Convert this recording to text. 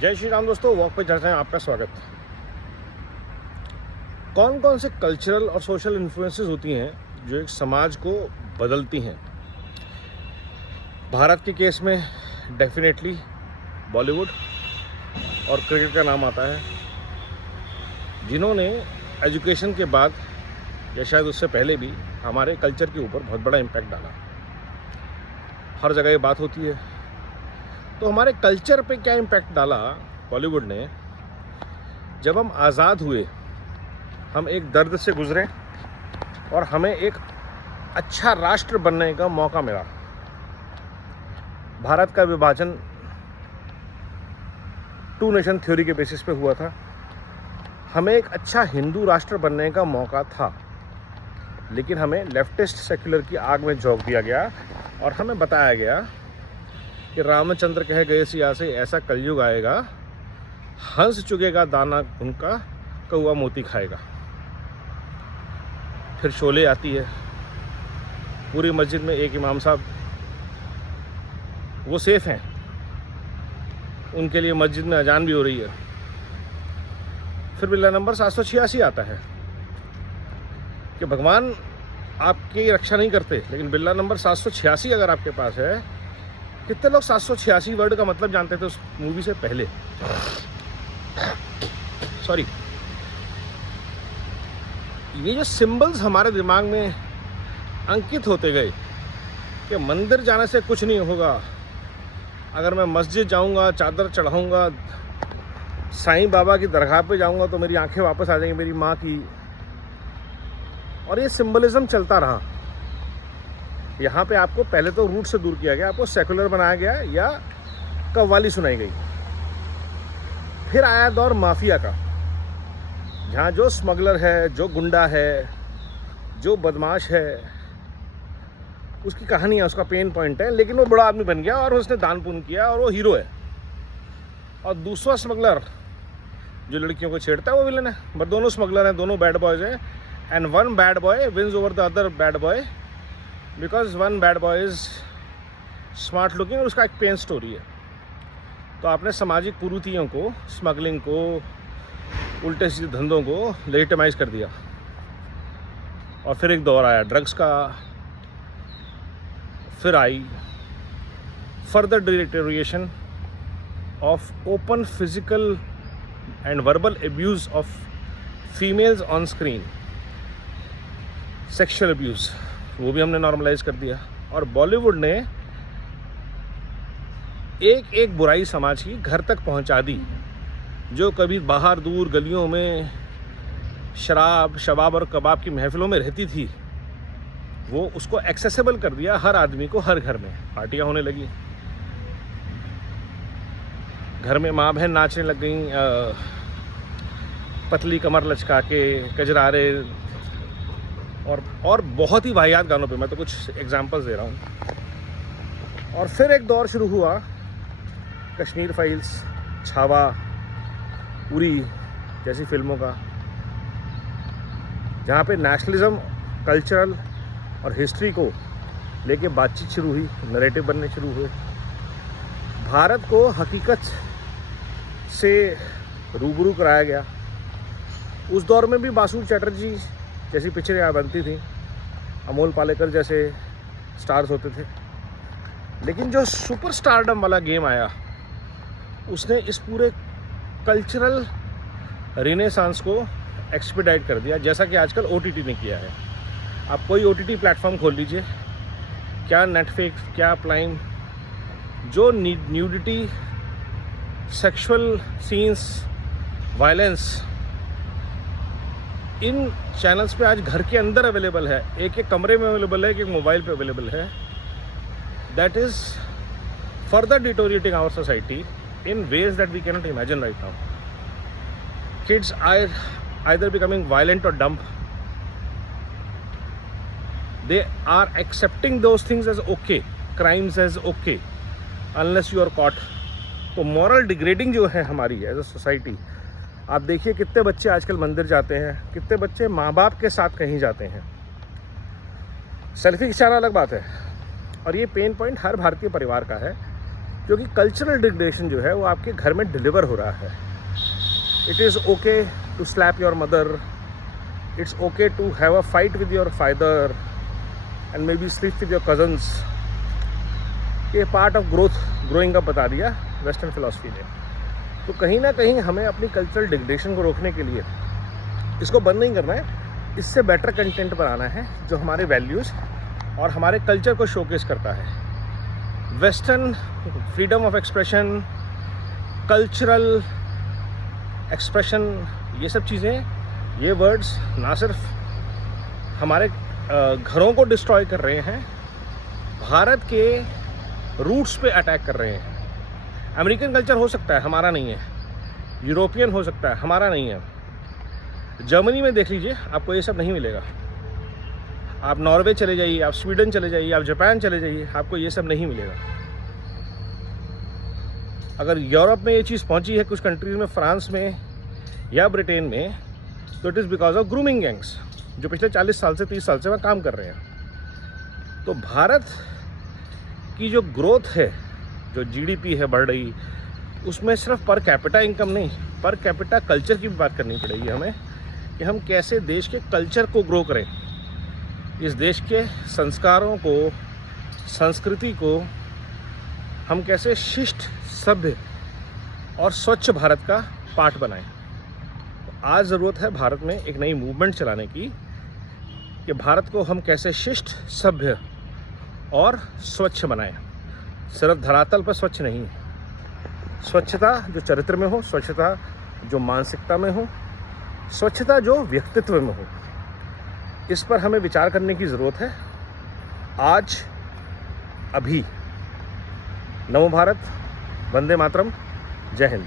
जय श्री राम दोस्तों, वॉक पे चर्चा में आपका स्वागत। कौन कौन से कल्चरल और सोशल इन्फ्लुएंसेस होती हैं जो एक समाज को बदलती हैं? भारत के केस में डेफिनेटली बॉलीवुड और क्रिकेट का नाम आता है, जिन्होंने एजुकेशन के बाद या शायद उससे पहले भी हमारे कल्चर के ऊपर बहुत बड़ा इम्पैक्ट डाला। हर जगह ये बात होती है। तो हमारे कल्चर पे क्या इम्पैक्ट डाला बॉलीवुड ने? जब हम आज़ाद हुए, हम एक दर्द से गुजरे और हमें एक अच्छा राष्ट्र बनने का मौका मिला। भारत का विभाजन टू नेशन थ्योरी के बेसिस पे हुआ था। हमें एक अच्छा हिंदू राष्ट्र बनने का मौका था, लेकिन हमें लेफ्टिस्ट सेक्युलर की आग में झोंक दिया गया और हमें बताया गया कि रामचंद्र कह गए सिया से ऐसा कलयुग आएगा, हंस चुगेगा दाना उनका, कौआ मोती खाएगा। फिर शोले आती है, पूरी मस्जिद में एक इमाम साहब वो सेफ हैं, उनके लिए मस्जिद में अजान भी हो रही है। फिर बिल्ला नंबर 786 आता है कि भगवान आपकी रक्षा नहीं करते, लेकिन बिल्ला नंबर 786 अगर आपके पास है। कितने लोग 786 वर्ड का मतलब जानते थे उस मूवी से पहले? सॉरी। ये जो सिंबल्स हमारे दिमाग में अंकित होते गए कि मंदिर जाने से कुछ नहीं होगा, अगर मैं मस्जिद जाऊंगा, चादर चढ़ाऊंगा, साईं बाबा की दरगाह पे जाऊंगा तो मेरी आंखें वापस आ जाएंगी, मेरी माँ की। और ये सिंबलिज्म चलता रहा। यहाँ पे आपको पहले तो रूट से दूर किया गया, आपको सेकुलर बनाया गया या कव्वाली सुनाई गई। फिर आया दौर माफिया का, जहाँ जो स्मगलर है, जो गुंडा है, जो बदमाश है, उसकी कहानी है, उसका पेन पॉइंट है, लेकिन वो बड़ा आदमी बन गया और उसने दान पुण्य किया और वो हीरो है। और दूसरा स्मगलर जो लड़कियों को छेड़ता है वो विलन है। बट दोनों स्मगलर हैं, दोनों बैड बॉयज हैं, and one bad boy wins over the other bad boy because one bad boy is smart looking, और उसका एक पेन स्टोरी है। तो आपने सामाजिक कुरीतियों को, स्मगलिंग को, उल्टे सीधे धंधों को लेजिटिमाइज कर दिया। और फिर एक दौर आया ड्रग्स का, फिर I further deterioration of open physical and verbal abuse of females on screen, sexual abuse, वो भी हमने नॉर्मलाइज कर दिया। और बॉलीवुड ने एक एक बुराई समाज की घर तक पहुंचा दी। जो कभी बाहर दूर गलियों में शराब, शबाब और कबाब की महफिलों में रहती थी, वो उसको एक्सेसिबल कर दिया हर आदमी को, हर घर में। पार्टियां होने लगी, घर में माँ बहन नाचने लग गई, पतली कमर लचका के, कजरारे और बहुत ही वाहियात गानों पे। मैं तो कुछ एग्जांपल्स दे रहा हूँ। और फिर एक दौर शुरू हुआ कश्मीर फाइल्स, छावा, उरी जैसी फिल्मों का, जहाँ पे नेशनलिज्म, कल्चरल और हिस्ट्री को लेके बातचीत शुरू हुई, नैरेटिव बनने शुरू हुए। भारत को हकीकत से रूबरू कराया गया। उस दौर में भी बासु चैटर्जी जैसी पिक्चरें यहाँ बनती थी, अमोल पालेकर जैसे स्टार्स होते थे। लेकिन जो सुपर स्टारडम वाला गेम आया, उसने इस पूरे कल्चरल रिनेसांस को एक्सपीडाइट कर दिया, जैसा कि आजकल OTT ने किया है। आप कोई OTT प्लेटफॉर्म खोल लीजिए, क्या नेटफ्लिक्स, क्या प्राइम, जो nudity, sexual scenes, violence in channels पे आज घर के अंदर अवेलेबल है, एक एक कमरे में अवेलेबल है, एक एक मोबाइल पे अवेलेबल है। That is further deteriorating our society in ways that we cannot imagine right now. Kids are either becoming violent or dumb. They are accepting those things as okay, crimes as okay, unless you are caught. तो moral degrading जो है हमारी as a society, आप देखिए कितने बच्चे आजकल मंदिर जाते हैं, कितने बच्चे माँ बाप के साथ कहीं जाते हैं। सेल्फी खिंचाना अलग बात है, और ये पेन पॉइंट हर भारतीय परिवार का है क्योंकि कल्चरल डिग्रेडेशन जो है वो आपके घर में डिलीवर हो रहा है। It is okay to slap your mother, it's okay to have a fight with your father and maybe sleep with your cousins. ये पार्ट ऑफ ग्रोइंग अप बता दिया वेस्टर्न फिलॉसफी ने। तो कहीं ना कहीं हमें अपनी कल्चरल डिग्रेडेशन को रोकने के लिए इसको बंद नहीं करना है, इससे बेटर कंटेंट बनाना है जो हमारे वैल्यूज़ और हमारे कल्चर को शोकेस करता है। Western freedom of expression, cultural expression, ये सब चीज़ें, ये वर्ड्स ना सिर्फ हमारे घरों को डिस्ट्रॉय कर रहे हैं, भारत के रूट्स पे अटैक कर रहे हैं। अमेरिकन कल्चर हो सकता है, हमारा नहीं है। यूरोपियन हो सकता है, हमारा नहीं है। जर्मनी में देख लीजिए, आपको ये सब नहीं मिलेगा। आप नॉर्वे चले जाइए, आप स्वीडन चले जाइए, आप जापान चले जाइए, आपको ये सब नहीं मिलेगा। अगर यूरोप में ये चीज़ पहुंची है कुछ कंट्रीज़ में, फ्रांस में या ब्रिटेन में, तो it is because of grooming gangs जो पिछले 40 साल से 30 साल से वहाँ काम कर रहे हैं। तो भारत की जो ग्रोथ है, जो जीडीपी है बढ़ रही, उसमें सिर्फ पर कैपिटा इनकम नहीं, पर कैपिटा कल्चर की भी बात करनी पड़ेगी हमें कि हम कैसे देश के कल्चर को ग्रो करें, इस देश के संस्कारों को, संस्कृति को हम कैसे शिष्ट, सभ्य और स्वच्छ भारत का पार्ट बनाएं। आज ज़रूरत है भारत में एक नई मूवमेंट चलाने की कि भारत को हम कैसे शिष्ट, सभ्य और स्वच्छ बनाएं। सिर्फ धरातल पर स्वच्छ नहीं, स्वच्छता जो चरित्र में हो, स्वच्छता जो मानसिकता में हो, स्वच्छता जो व्यक्तित्व में हो, इस पर हमें विचार करने की ज़रूरत है आज, अभी। नमो भारत, वंदे मातरम, जय हिंद।